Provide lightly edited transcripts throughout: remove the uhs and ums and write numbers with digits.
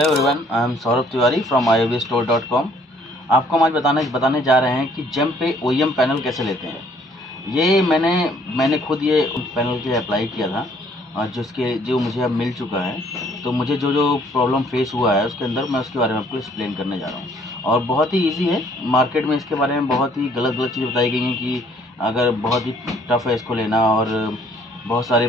Hello everyone, I am Saurabh Tiwari from iovstore.com। आपको हम आज बताने जा रहे हैं कि जेम पे OEM पैनल कैसे लेते हैं। ये मैंने खुद ये पैनल के लिए अप्लाई किया था और जो मुझे अब मिल चुका है। तो मुझे जो प्रॉब्लम फेस हुआ है उसके अंदर मैं उसके बारे में आपको एक्सप्लेन करने जा रहा हूँ। और बहुत ही ईजी है। मार्केट में इसके बारे में बहुत ही गलत चीज़ें बताई गई हैं कि अगर बहुत ही टफ़ है इसको लेना और बहुत सारे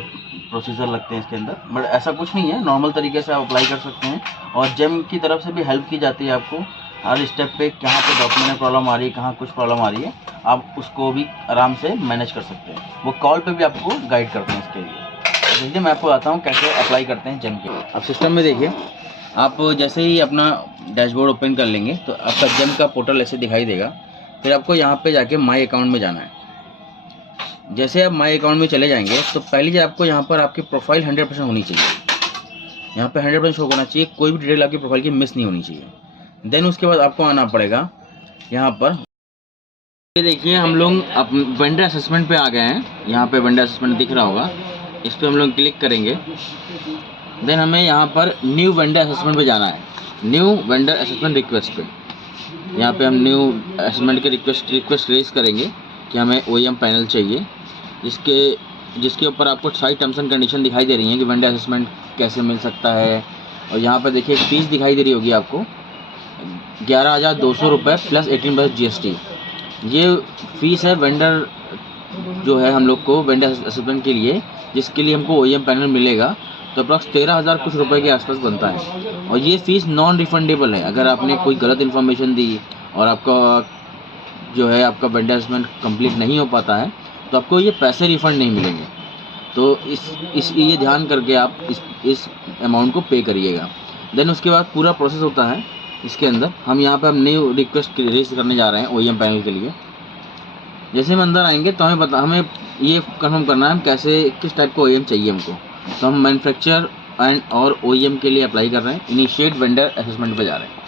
प्रोसीजर लगते हैं इसके अंदर, बट ऐसा कुछ नहीं है। नॉर्मल तरीके से आप अप्लाई कर सकते हैं और जेम की तरफ से भी हेल्प की जाती है आपको हर स्टेप पे। कहाँ पे डॉक्यूमेंट में प्रॉब्लम आ रही है, कहाँ कुछ प्रॉब्लम आ रही है, आप उसको भी आराम से मैनेज कर सकते हैं। वो कॉल पे भी आपको गाइड करते हैं इसके लिए। देखिए, मैं आपको बताता हूँ कैसे अप्लाई करते हैं जेम के। अब सिस्टम में देखिए, आप जैसे ही अपना डैशबोर्ड ओपन कर लेंगे तो आपका जेम का पोर्टल ऐसे दिखाई देगा। फिर आपको यहाँ पर जाके माई अकाउंट में जाना है। जैसे आप माई अकाउंट में चले जाएंगे तो पहले जो आपको यहाँ पर आपकी प्रोफाइल 100% होनी चाहिए। यहाँ पे 100% शो होना चाहिए, कोई भी डिटेल आपकी प्रोफाइल की मिस नहीं होनी चाहिए। देन उसके बाद आपको आना पड़ेगा यहाँ पर। ये देखिए, हम लोग वेंडर असेसमेंट पे आ गए हैं। यहाँ पे वेंडर असेसमेंट दिख रहा होगा, इस पर हम लोग क्लिक करेंगे। देन हमें यहाँ पर न्यू वेंडर असेसमेंट पे जाना है, न्यू वेंडर असेसमेंट रिक्वेस्ट पे। यहाँ पे हम न्यू असेसमेंट के रिक्वेस्ट रेज करेंगे कि हमें OEM पैनल चाहिए, जिसके ऊपर आपको सारी टर्म्स एंड कंडीशन दिखाई दे रही हैं कि वेंडर असेसमेंट कैसे मिल सकता है। और यहाँ पर देखिए फीस दिखाई दे रही होगी आपको 11,200 रुपये प्लस 18% GST। ये फीस है वेंडर जो है हम लोग को वेंडर असेसमेंट के लिए, जिसके लिए हमको OEM पैनल मिलेगा। तो अप्रॉक्स 13,000 कुछ रुपए के आसपास बनता है। और ये फ़ीस नॉन रिफंडेबल है। अगर आपने कोई गलत इन्फॉर्मेशन दी और आपका जो है आपका वेंडर असेसमेंट कंप्लीट नहीं हो पाता है तो आपको ये पैसे रिफ़ंड नहीं मिलेंगे। तो ये ध्यान करके आप इस अमाउंट को पे करिएगा। देन उसके बाद पूरा प्रोसेस होता है इसके अंदर। हम यहाँ पे हम न्यू रिक्वेस्ट रेज करने जा रहे हैं OEM पैनल के लिए। जैसे हम अंदर आएंगे तो हमें ये कंफर्म करना है हम किस टाइप का OEM चाहिए हमको। तो हम मैन्युफैक्चर एंड और OEM के लिए अप्लाई कर रहे हैं, इनिशिएट वेंडर असेसमेंट पे जा रहे हैं।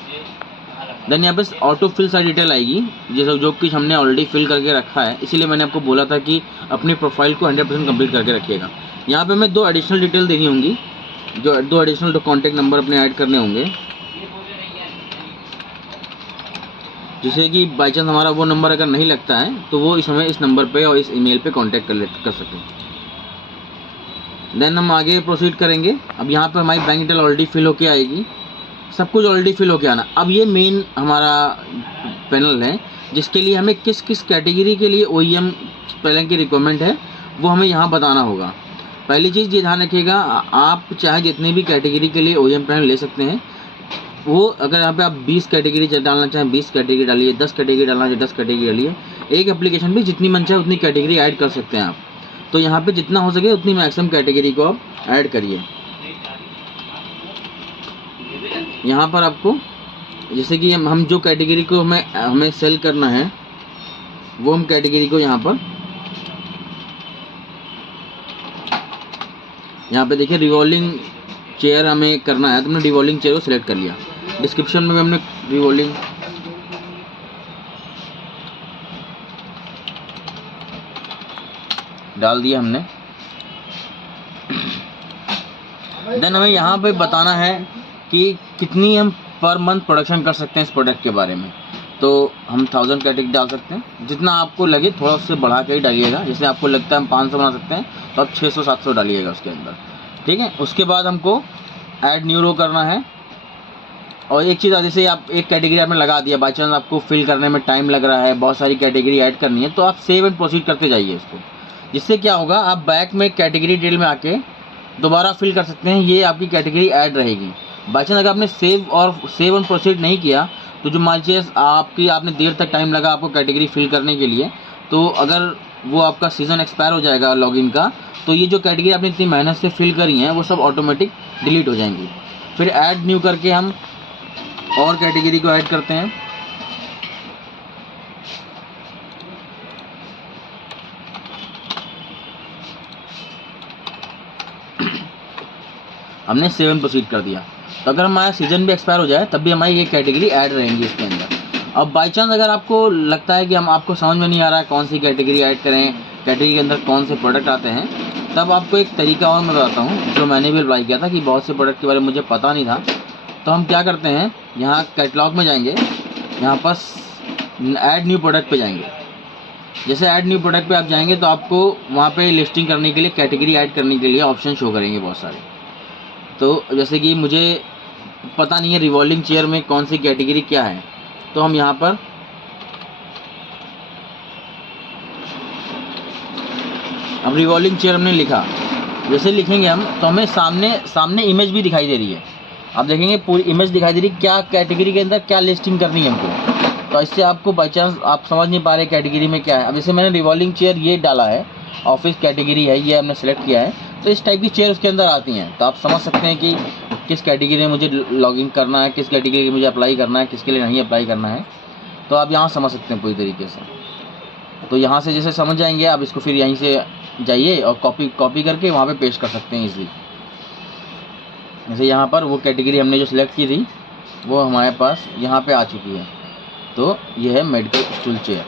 देन यहाँ पे ऑटो फिल सारी डिटेल आएगी, जो कि हमने ऑलरेडी फिल करके रखा है। इसीलिए मैंने आपको बोला था कि अपनी प्रोफाइल को 100% कंप्लीट करके रखिएगा। यहाँ पे हमें 2 एडिशनल डिटेल देनी होंगी, जो 2 एडिशनल कॉन्टैक्ट नंबर अपने ऐड करने होंगे, जिससे कि बाई चांस हमारा वो नंबर अगर नहीं लगता है तो वो इस नंबर पे और इस ईमेल पे कांटेक्ट कर सकें। देन हम आगे प्रोसीड करेंगे। अब यहाँ पे हमारी बैंक डिटेल ऑलरेडी फिल होके आएगी, सब कुछ ऑलरेडी फिल होके आना। अब ये मेन हमारा पैनल है, जिसके लिए हमें किस कैटेगरी के लिए OEM पैनल की रिक्वायरमेंट है वो हमें यहाँ बताना होगा। पहली चीज़ ये ध्यान रखिएगा, आप चाहे जितनी भी कैटेगरी के लिए OEM पैनल ले सकते हैं। वो अगर यहाँ पे आप 20 कैटेगरी डालना चाहें 20 कैटेगरी डालिए, 10 कैटेगरी डालना चाहें 10 कैटेगरी डालिए। एक एप्लीकेशन पे जितनी मन चाहे उतनी कैटेगरी ऐड कर सकते हैं आप। तो यहाँ पे जितना हो सके उतनी मैक्सिमम कैटेगरी को आप ऐड करिए। यहाँ पर आपको जैसे कि हम जो कैटेगरी को हमें सेल करना है वो हम कैटेगरी को यहाँ पे देखिए रिवॉल्विंग चेयर हमें करना है। तो हमने रिवॉल्विंग चेयर को सिलेक्ट कर लिया। डिस्क्रिप्शन में भी हमने रिवॉल्विंग डाल दिया हमने। देन हमें यहाँ पे बताना है कि कितनी हम पर मंथ प्रोडक्शन कर सकते हैं इस प्रोडक्ट के बारे में। तो हम 1000 कैटेगरी डाल सकते हैं, जितना आपको लगे थोड़ा उससे बढ़ा के ही डालिएगा। जैसे आपको लगता है हम 500 बना सकते हैं तो आप 600-700 डालिएगा उसके अंदर, ठीक है। उसके बाद हमको ऐड न्यू रो करना है। और एक चीज़, जैसे आप एक कैटेगरी आपने लगा दिया, बाई चांस आपको फिल करने में टाइम लग रहा है, बहुत सारी कैटेगरी ऐड करनी है, तो आप सेव एंड प्रोसीड करते जाइए इसको। जिससे क्या होगा, आप बैक में कैटेगरी डिटेल में आके दोबारा फिल कर सकते हैं, ये आपकी कैटेगरी ऐड रहेगी। बाई चांस अगर आपने सेव एंड प्रोसीड नहीं किया तो जो मान लीजिए आपने देर तक टाइम लगा आपको कैटेगरी फिल करने के लिए, तो अगर वो आपका सीज़न एक्सपायर हो जाएगा लॉगिन का, तो ये जो कैटेगरी आपने इतनी मेहनत से फिल करी हैं वो सब ऑटोमेटिक डिलीट हो जाएंगी। फिर ऐड न्यू करके हम और कैटेगरी को ऐड करते हैं। हमने 7 प्रोसीड कर दिया। तो अगर हमारा सीजन भी एक्सपायर हो जाए तब भी हमारी ये कैटेगरी ऐड रहेंगी इसके अंदर। अब बाई चांस अगर आपको लगता है कि आपको समझ में नहीं आ रहा है कौन सी कैटेगरी ऐड करें, कैटेगरी के अंदर कौन से प्रोडक्ट आते हैं, तब आपको एक तरीका और मैं बताता हूँ जो मैंने भी अप्लाई किया था कि बहुत से प्रोडक्ट के बारे में मुझे पता नहीं था। तो हम क्या करते हैं, यहाँ कैटलॉग में जाएंगे, यहाँ पर ऐड न्यू प्रोडक्ट पे जाएंगे। जैसे ऐड न्यू प्रोडक्ट पे आप जाएंगे तो आपको वहाँ पे लिस्टिंग करने के लिए, कैटेगरी ऐड करने के लिए ऑप्शन शो करेंगे बहुत सारे। तो जैसे कि मुझे पता नहीं है रिवॉल्विंग चेयर में कौन सी कैटेगरी क्या है, तो हम यहाँ पर अब रिवॉल्विंग चेयर हमने लिखा, जैसे लिखेंगे हम तो हमें सामने इमेज भी दिखाई दे रही है। आप देखेंगे पूरी इमेज दिखाई दे रही है, क्या कैटेगरी के अंदर क्या लिस्टिंग करनी है हमको। तो इससे आपको बाई चांस आप समझ नहीं पा रहे कैटेगरी में क्या है। अब जैसे मैंने रिवॉल्विंग चेयर ये डाला है, ऑफिस कैटेगरी है, ये हमने सेलेक्ट किया है, तो इस टाइप की चेयर उसके अंदर आती हैं। तो आप समझ सकते हैं कि किस कैटेगरी में मुझे लॉगिन करना है, किस कैटेगरी में मुझे अप्लाई करना है, किसके लिए नहीं अप्लाई करना है। तो आप यहाँ समझ सकते हैं पूरी तरीके से। तो यहाँ से जैसे समझ जाएंगे आप इसको, फिर यहीं से जाइए और कॉपी करके वहाँ पे पेस्ट कर सकते हैं इजीली। जैसे यहाँ पर वो कैटेगरी हमने जो सिलेक्ट की थी वो हमारे पास यहाँ पे आ चुकी है। तो ये है मेडिकल स्टूल चेयर।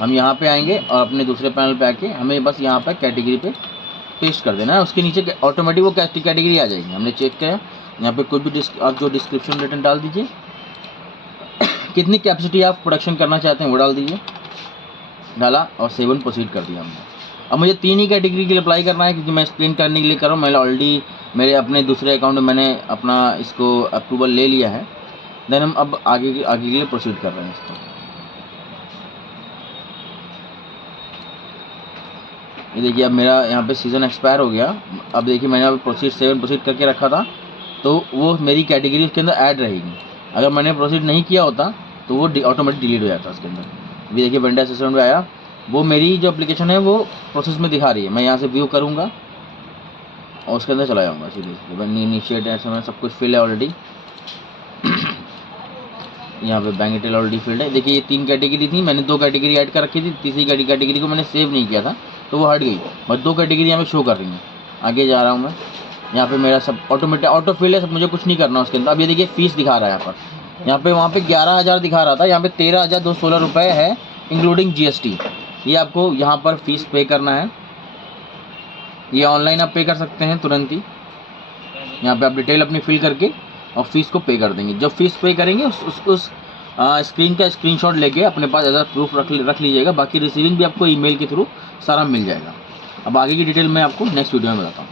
हम यहाँ पे आएंगे और अपने दूसरे पैनल पे आके हमें बस यहाँ पर कैटेगरी पे पेस्ट कर देना है, उसके नीचे ऑटोमेटिक वो कैटेगरी आ जाएगी। हमने चेक किया, यहाँ पे कोई भी आप जो डिस्क्रिप्शन रिटर्न डाल दीजिए, कितनी कैपेसिटी आप प्रोडक्शन करना चाहते हैं वो डाल दीजिए, डाला और सेव एंड प्रोसीड कर दिया हमने। अब मुझे 3 ही कैटेगरी के लिए अप्लाई करना है, क्योंकि मैं एक्सप्लेन करने के लिए कर रहा हूँ। मैंने ऑलरेडी मेरे अपने दूसरे अकाउंट में मैंने अपना इसको अप्रूवल ले लिया है। देन हम अब आगे के लिए प्रोसीड कर रहे हैं इसको। ये देखिए अब मेरा यहाँ पे सीज़न एक्सपायर हो गया। अब देखिए मैंने अब प्रोसीड सेव एंड प्रोसीड करके रखा था, तो वो मेरी कैटेगरी उसके अंदर ऐड रहेगी। अगर मैंने प्रोसीड नहीं किया होता तो वो ऑटोमेटिक डिलीट हो जाता उसके अंदर। अभी देखिए वेंडर असिस्टेंट में आया, वो मेरी जो एप्लीकेशन है वो प्रोसेस में दिखा रही है। मैं यहाँ से व्यू करूँगा और उसके अंदर चला जाऊँगा सीधे। इनिशिएट ऐसा सब कुछ फिल है ऑलरेडी। यहाँ पे बैंक डिटेल ऑलरेडी फिल्ड है। देखिए ये 3 कैटेगरी थी, मैंने 2 कैटेगरी ऐड कर रखी थी, तीसरी कैटेगरी को मैंने सेव नहीं किया था तो वो हट गई, बस 2 कैटेगरी यहाँ पे शो कर रही हैं। आगे जा रहा हूँ मैं, यहाँ पे मेरा सब ऑटोमेटिक ऑटो फिल है, सब मुझे कुछ नहीं करना उसके अंदर। अब ये देखिए फीस दिखा रहा है यहाँ पे वहाँ पे 11,000 दिखा रहा था, यहाँ पे 13,216 रुपये है इंक्लूडिंग GST। ये आपको यहाँ पर फीस पे करना है। ये ऑनलाइन आप पे कर सकते हैं तुरंत ही। यहाँ पे आप डिटेल अपनी फिल करके और फीस को पे कर देंगे। जब फीस पे करेंगे उस स्क्रीन का स्क्रीनशॉट लेके अपने पास एज अ प्रूफ रख लीजिएगा। बाकी रिसीविंग भी आपको ईमेल के थ्रू सारा मिल जाएगा। अब आगे की डिटेल मैं आपको नेक्स्ट वीडियो में बताता हूँ।